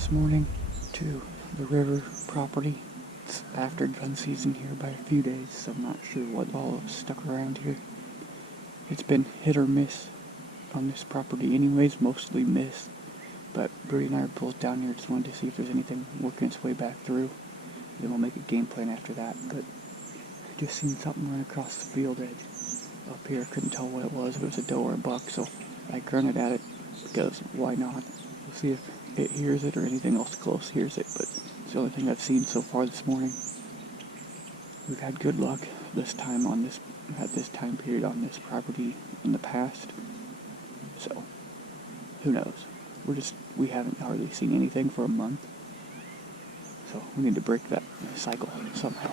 this morning to the river property. It's after gun season here by a few days, so I'm not sure what all is stuck around here. It's been hit or miss on this property anyways, mostly miss. But Brody and I are both down here, just wanted to see if there's anything working its way back through. Then we'll make a game plan after that. But I just seen something run across the field edge up here. Couldn't tell what it was, if it was a doe or a buck, so I grunted at it because why not? We'll see if it hears it or anything else close hears it, but it's the only thing I've seen so far this morning. We've had good luck this time at this time period on this property in the past, so who knows? We haven't hardly seen anything for a month, so we need to break that cycle somehow.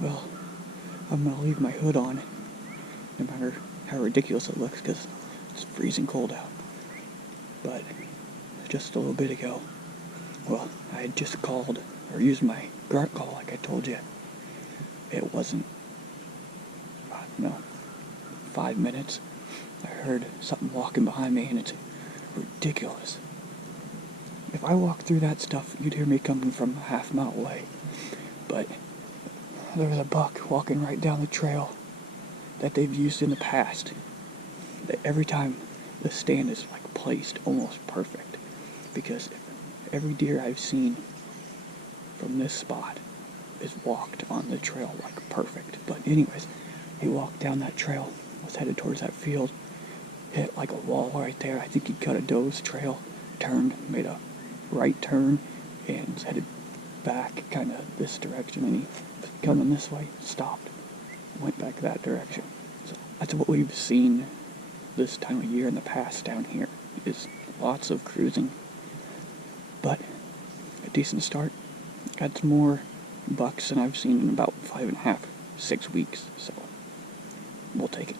Well, I'm going to leave my hood on, no matter how ridiculous it looks, because it's freezing cold out. But just a little bit ago, well, I had just called, or used my grunt call like I told you. It wasn't, 5 minutes. I heard something walking behind me, and it's ridiculous. If I walked through that stuff, you'd hear me coming from a half mile away. But there was a buck walking right down the trail that they've used in the past. Every time the stand is placed almost perfect, because every deer I've seen from this spot is walked on the trail perfect. But anyways, he walked down that trail, was headed towards that field, hit a wall right there. I think he cut a doe's trail, turned, made a right turn, and was headed back kind of this direction, and he was coming this way, stopped, went back that direction. So that's what we've seen this time of year in the past down here, is lots of cruising. But a decent start. Got some more bucks than I've seen in about 5.5, 6 weeks, so we'll take it.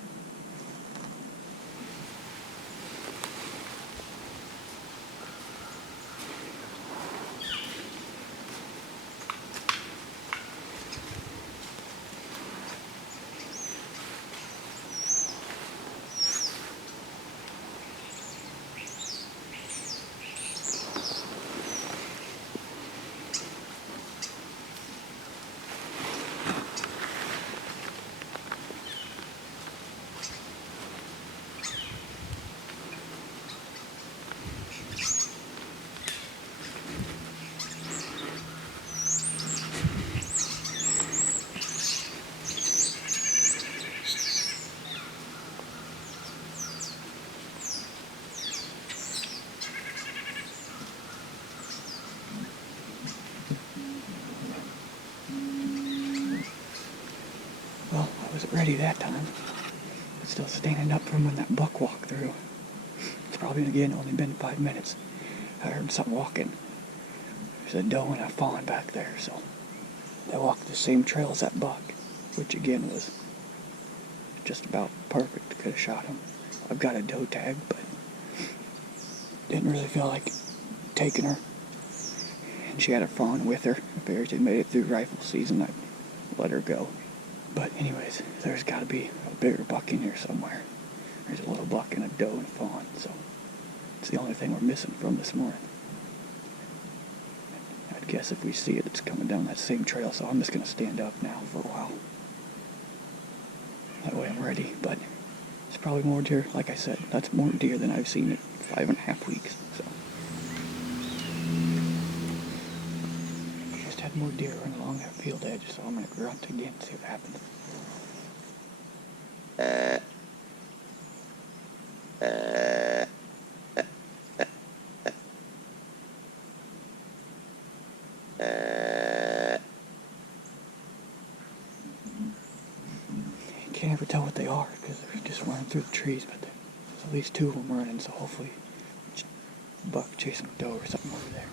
Well, I wasn't ready that time. But still standing up from when that buck walked through. It's probably, again, only been 5 minutes. I heard something walking. There's a doe and a fawn back there, so they walked the same trail as that buck, which again was just about perfect. Could have shot him. I've got a doe tag, but didn't really feel like taking her. And she had a fawn with her. If everything made it through rifle season, I'd let her go. But anyways, there's got to be a bigger buck in here somewhere. There's a little buck and a doe and a fawn, so it's the only thing we're missing from this morning. I'd guess if we see it, it's coming down that same trail, so I'm just going to stand up now for a while. That way I'm ready, but it's probably more deer. Like I said, that's more deer than I've seen in 5.5 weeks, so. Just had more deer running along that field edge, so I'm gonna grunt again, see what happens. Can't ever tell what they are because they're just running through the trees, but there's at least 2 of them running, so hopefully buck chasing a doe or something over there.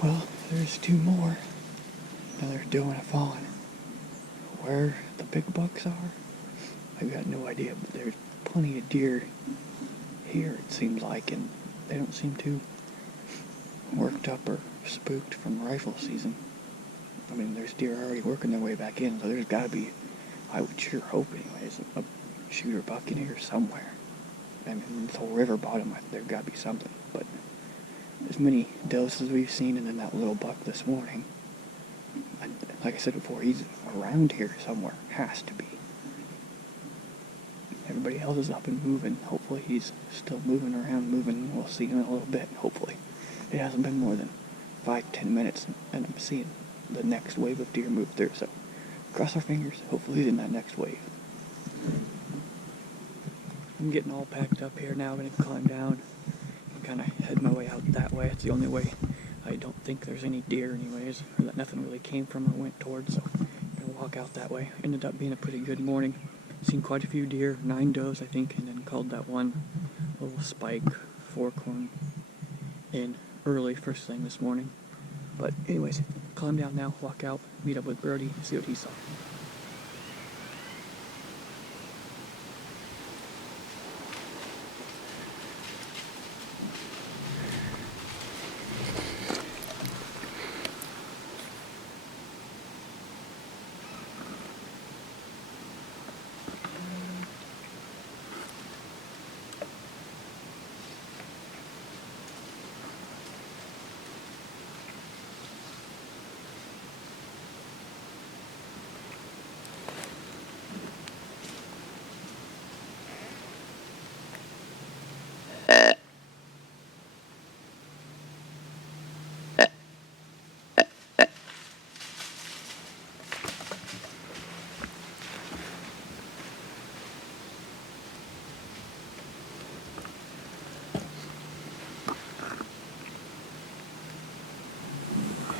Well, there's 2 more. Another doe and a fawn. Where the big bucks are, I've got no idea, but there's plenty of deer here, it seems like, and they don't seem too worked up or spooked from rifle season. I mean, there's deer already working their way back in, so there's got to be, I would sure hope anyways, a shooter buck in here somewhere. I mean, this whole river bottom, there's got to be something, but as many does as we've seen, and then that little buck this morning, like I said before, he's around here somewhere, has to be. Everybody else is up and moving. Hopefully he's still moving around, moving. We'll see in a little bit, hopefully. It hasn't been more than 5-10 minutes, and I'm seeing the next wave of deer move through, so cross our fingers. Hopefully he's in that next wave. I'm getting all packed up here now. I'm going to climb down and kind of head my way out that way. It's the only way. I don't think there's any deer anyways, or that nothing really came from or went towards, so I'm going to walk out that way. Ended up being a pretty good morning. Seen quite a few deer, 9 does I think, and then called that one little spike forkhorn in early first thing this morning. But anyways, climb down now, walk out, meet up with Brody, see what he saw.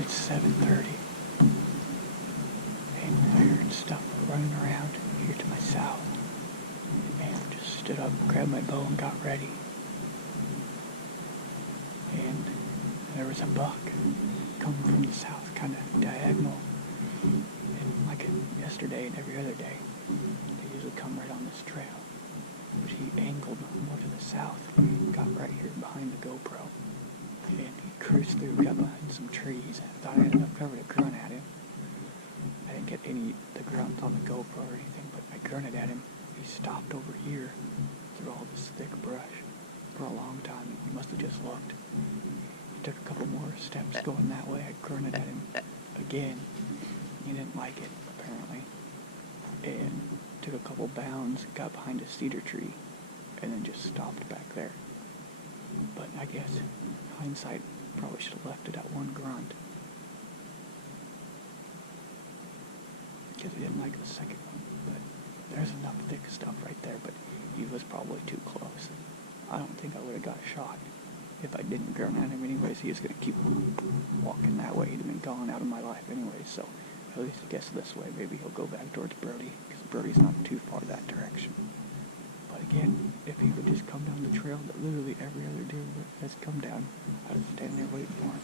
It's 7:30, and I heard stuff running around here to my south, and I just stood up, grabbed my bow, and got ready, and there was a buck coming from the south, kind of diagonal, and like yesterday and every other day, they usually come right on this trail, but he angled more to the south, got right here behind the GoPro, and he cruised through, got behind some trees. I thought I had enough cover to grunt at him. I didn't get the grunt on the GoPro or anything, but I grunted at him. He stopped over here through all this thick brush for a long time. He must have just looked. He took a couple more steps going that way. I grunted at him again. He didn't like it, apparently. And took a couple bounds, got behind a cedar tree, and then just stopped back there. But I guess, in hindsight, probably should have left it at one grunt. Because he didn't like the second one. But there's enough thick stuff right there, but he was probably too close. I don't think I would have got shot if I didn't grunt at him anyways. He was going to keep walking that way. He'd have been gone out of my life anyways, so at least I guess this way. Maybe he'll go back towards Brody, because Brody's not too far that direction. But again, if he would just come down the trail that literally every other deer has come down, I'd stand there waiting for him.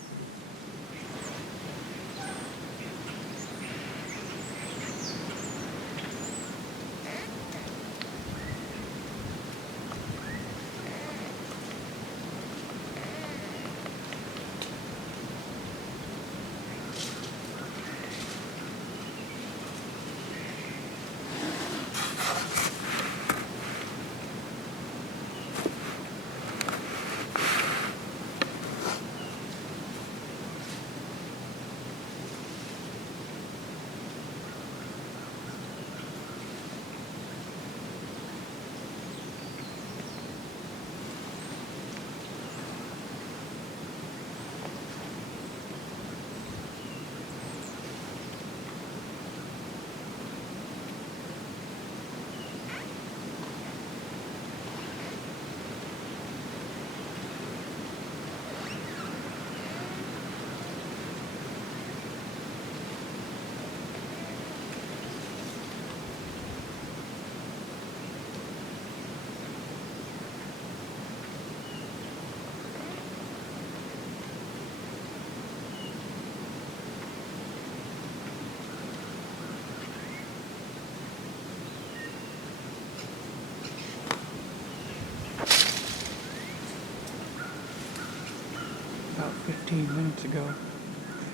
About 15 minutes ago,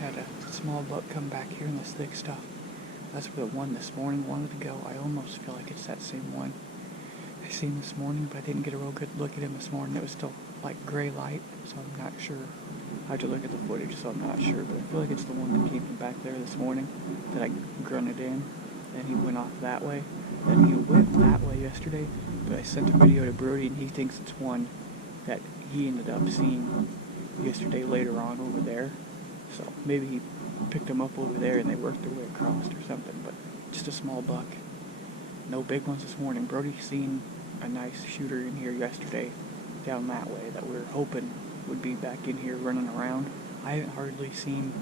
I had a small buck come back here in this thick stuff. That's where the one this morning wanted to go. I almost feel like it's that same one I seen this morning, but I didn't get a real good look at him this morning. It was still like gray light, so I'm not sure. I had to look at the footage, so I'm not sure, but I feel like it's the one that came from back there this morning that I grunted in. Then he went off that way. Then he went that way yesterday, but I sent a video to Brody, and he thinks it's one that he ended up seeing yesterday later on over there. So maybe he picked them up over there and they worked their way across or something, but just a small buck. No big ones this morning. Brody seen a nice shooter in here yesterday down that way that we were hoping would be back in here running around. I haven't hardly seen,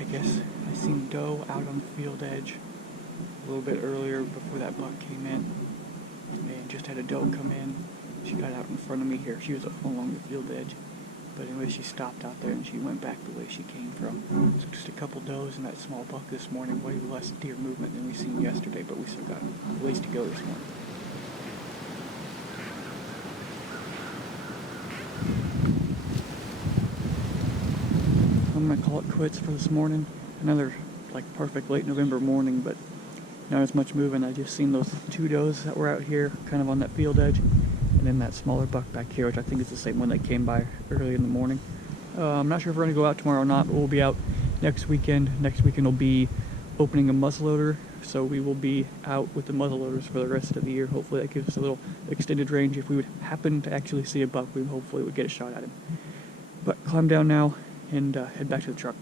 I guess I seen doe out on the field edge a little bit earlier before that buck came in, and just had a doe come in. She got out in front of me here. She was along the field edge. But anyway, she stopped out there and she went back the way she came from. So just a couple does and that small buck this morning. Way less deer movement than we seen yesterday, but we still got a ways to go this morning. I'm going to call it quits for this morning. Another perfect late November morning, but not as much moving. I just seen those two does that were out here kind of on that field edge. And then that smaller buck back here, which I think is the same one that came by early in the morning. I'm not sure if we're going to go out tomorrow or not, but we'll be out next weekend. Next weekend will be opening a muzzleloader, so we will be out with the muzzleloaders for the rest of the year. Hopefully that gives us a little extended range. If we would happen to actually see a buck, we hopefully would get a shot at him. But climb down now and head back to the truck.